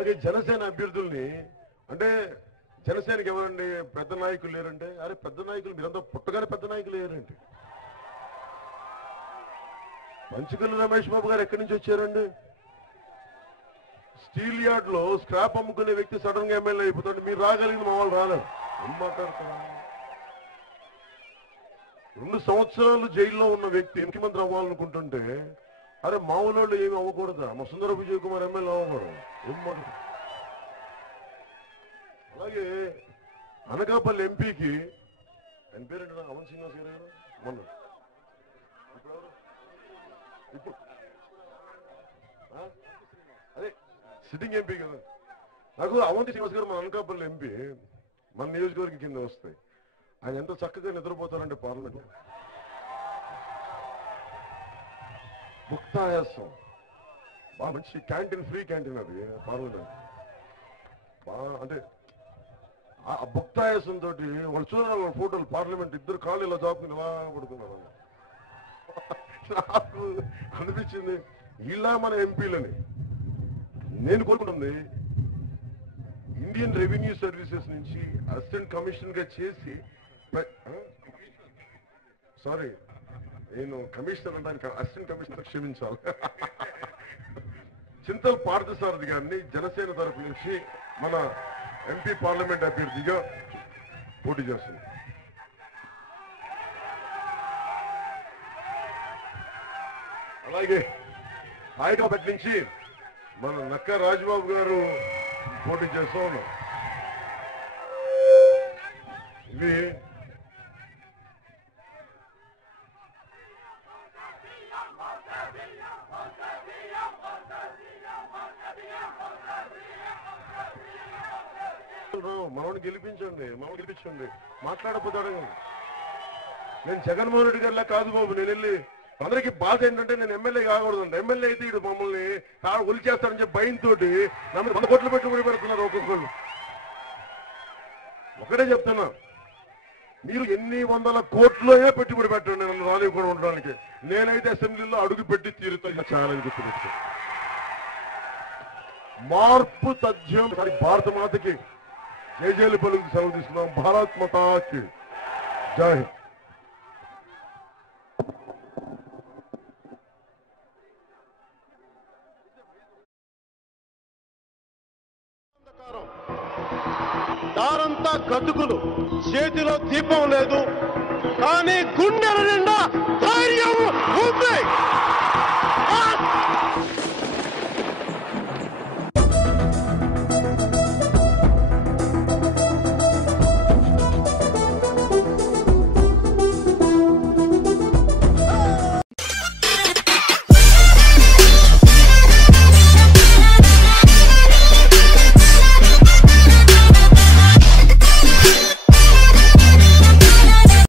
అలాగే జనసేన అభ్యర్థుల్ని అంటే జనసేనకి ఎవరండి పెద్ద నాయకులు లేరంటే, అరే పెద్ద నాయకులు మీరంతా పుట్టగానే పెద్ద నాయకులు లేరండి. మంచికల్లు రమేష్ బాబు గారు ఎక్కడి నుంచి వచ్చారండి? స్టీల్ యార్డ్ లో స్క్రాప్ అమ్ముకునే వ్యక్తి సడన్ గా ఎమ్మెల్యే అయిపోతాడు. మీరు రాగలిగిన మా వాళ్ళు రాలేదు. ఏం మాట్లాడుతున్నా? 2 సంవత్సరాలు జైల్లో ఉన్న వ్యక్తి ముఖ్యమంత్రి అవ్వాలనుకుంటుంటే, అరే మామూలు ఏమి అవ్వకూడదా? మా సుందర విజయ్ కుమార్ ఎమ్మెల్యే అవ్వకూడదు. ఏం మాట్లాడు? అలాగే అనకాపల్లి ఎంపీకి ఆయన పేరేంటి? అమన్ శ్రీనివాస్ గారు మొన్న ఇప్పుడు అదే సిట్టింగ్ ఎంపీ కదా. నాకు అవంతి శ్రీనివాస్ గారు మన అనకాపల్లి ఎంపీ, మన నియోజకవర్గం కింద వస్తాయి. ఆయన ఎంత చక్కగా నిద్రపోతారంటే పార్లమెంట్. ముక్తాయాసం బాగా మంచి క్యాంటీన్, ఫ్రీ క్యాంటీన్ అది పార్లమెంట్. బాగా అంటే ఆ భక్తాయాసం తోటి వాళ్ళు చూడాలి వాళ్ళ ఫోటోలు. పార్లమెంట్ ఇద్దరు కాళ్ళు ఇలా జాపుకుని ఇలా పడుతున్నారు. నాకు అనిపించింది ఇలా మన ఎంపీలని. నేను కోరుకుంటుంది ఇండియన్ రెవెన్యూ సర్వీసెస్ నుంచి అసిస్టెంట్ కమిషనర్ గా చేసి, సారీ నేను కమిషనర్ అంటే అసిస్టెంట్ కమిషనర్ క్షమించాలి, చింతల్ పార్థసారథి గారిని జనసేన తరఫు నుంచి మన ఎంపీ పార్లమెంట్ అభ్యర్థిగా పోటీ చేస్తుంది. అలాగే హైదరాబాద్ నుంచి మన నక్క రాజబాబు గారు పోటీ చేస్తూ ఉన్నారు. ఇవి మనోడిని గెలిపించండి, మాట్లాడకపోతే అడగండి. నేను జగన్మోహన్ రెడ్డి గారిలా కాదు బాబు. నేను వెళ్ళి అందరికీ బాధ ఏంటంటే నేను ఎమ్మెల్యే కాకూడదండి. ఎమ్మెల్యే అయితే ఇటు మమ్మల్ని ఒలిచేస్తారని చెప్పి భయంతో నా మీద 100 కోట్లు పెట్టుబడి పెడుతున్నారు ఒక్కొక్కళ్ళు. ఒకటే చెప్తున్నా, మీరు ఎన్ని 100 కోట్లే పెట్టుబడి పెట్టండి నన్ను రాలేకుండా ఉండడానికి. నేనైతే అసెంబ్లీలో అడుగు పెట్టి తీరుతా ఛాలెంజ్ గుర్తుపెట్టు. మార్పు తథ్యం. భారత మాతకి జయజయలు పలుకు సెలవు తీసుకున్నాం. భారత్ మాతాకి జై హింద్. దారంతా గతుకులు, చేతిలో దీపం లేదు, కానీ గుండెల నిండా ధైర్యం ఉంది.